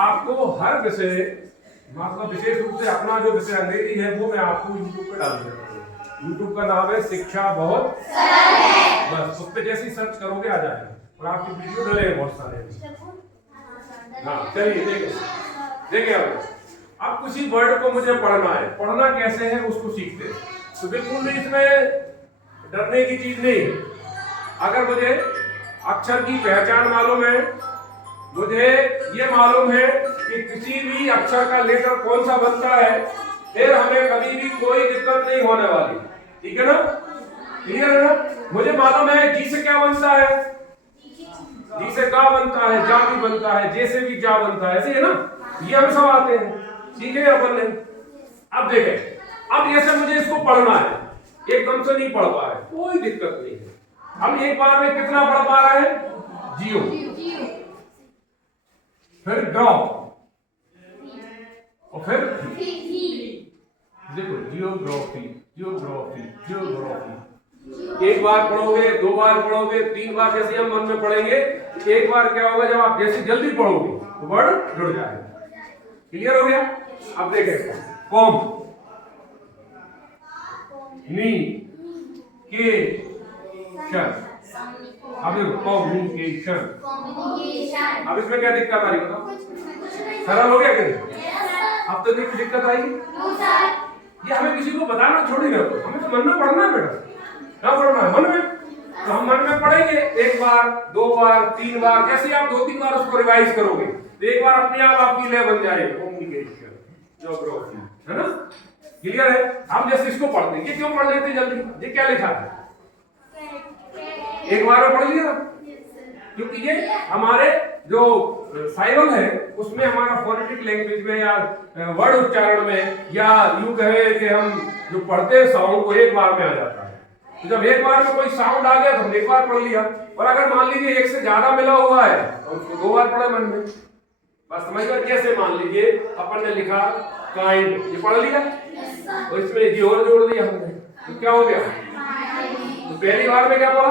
आपको हर विषय, मतलब विशेष रूप से अपना जो विषय अंग्रेजी है वो मैं आपको यूट्यूब पे डाल देता हूँ। यूट्यूब का नाम है शिक्षा बहुत सरल है। बस उस पे जैसे ही सर्च करोगे आ जाएगा और आपकी वीडियो डलेंगे बहुत सारे। हाँ चलिए देखिए अब किसी वर्ड को मुझे पढ़ना है, पढ़ना कैसे है उसको सीखते हैं। तो बिल्कुल भी इसमें डरने की चीज नहीं। अगर मुझे अक्षर की पहचान मालूम है, मुझे ये मालूम है कि किसी भी अक्षर का लेटर कौन सा बनता है, फिर हमें कभी भी कोई दिक्कत नहीं होने वाली। ठीक है ना, क्लियर है ना। मुझे मालूम है जी से क्या बनता है, जी से का बनता है, जा भी बनता है, जे से भी जा बनता है, ऐसे है ना। ये हम सब आते हैं, ठीक है अपन ने। अब देखें, अब जैसे मुझे इसको पढ़ना है, एकदम से नहीं पढ़ पा रहे, कोई दिक्कत नहीं है। हम एक बार में कितना पढ़ पा रहे हैं, जियो, फिर ड्रॉ और फिर देखो जियोग्राफी, जियोग्राफी, जियोग्राफी। एक बार पढ़ोगे, दो बार पढ़ोगे, तीन बार जैसे हम मन में पढ़ेंगे, एक बार क्या होगा, जब आप जैसे जल्दी पढ़ोगे तो वर्ड जुड़ जाएगा। क्लियर हो गया। अब देखें, कॉम, नी के शन। अब देखो कम्युनिकेशन। अब इसमें क्या दिक्कत आ रही बताओ, सरल हो गया कि नहीं? अब तो नहीं दिक्कत आएगी। ये हमें किसी को बताना छोड़ ही रहे, हमें तो मन में पढ़ना है बेटा। क्या पढ़ना है, मन में। तो हम मन में पढ़ेंगे, एक बार, दो बार, तीन बार, जैसे आप दो तीन बार उसको रिवाइज करोगे तो एक बार अपने आप आपकी लय बन जाएगी। कम्युनिकेशन, ज्योग्राफी, है ना। क्लियर है। हम जैसे इसको पढ़ते हैं, ये क्यों पढ़ लेते जल्दी, ये क्या लिखा है, एक बार में पढ़ लिया, क्योंकि ये हमारे जो साइबल है उसमें हमारा फोनेटिक लैंग्वेज में या वर्ड उच्चारण में, या यूं कहे कि हम जो पढ़ते हैं साउंड को एक बार में आ जाता है। तो जब एक बार में कोई साउंड आ गया तो हमने एक बार पढ़ लिया। और अगर मान लीजिए एक से ज्यादा मिला हुआ है तो उसको दो बार पढ़े मन में। बस समझ गए। जैसे मान लीजिए अपन ने लिखा काइंड, ये पढ़ लिया और इसमें जी और जोड़ दिया हमने, तो क्या हो गया, तो पहली बार में क्या पढ़ा,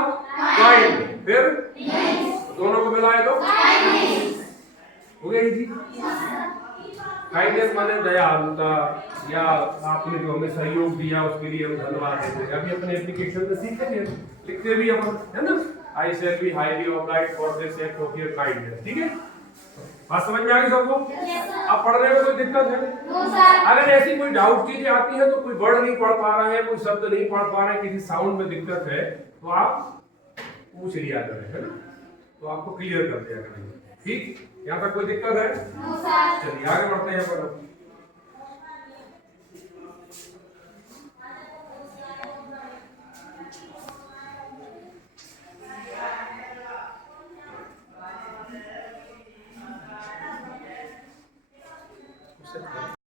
काइंड, फिर दोनों को मिलाए तो हो गया जी। काइंडनेस माने दयालुता, या आपने जो हमें सहयोग दिया उसके लिए हम धन्यवाद देते हैं। अभी अपने एप्लीकेशन में सीखेंगे, लिखते भी अपन, है ना। I shall be highly obliged for this act of your kindness. ठीक है, बात समझ में आ गई सबको। अब पढ़ने में कोई दिक्कत है? अगर ऐसी कोई डाउट चीजें आती है, तो कोई वर्ड नहीं पढ़ पा रहे हैं, कोई शब्द नहीं पढ़ पा रहे हैं, किसी साउंड में दिक्कत है, तो आप पूछ लिया करें, है ना, तो आपको क्लियर कर दिया करेंगे। ठीक, यहाँ तक कोई दिक्कत है? चलिए आगे बढ़ते हैं अपन।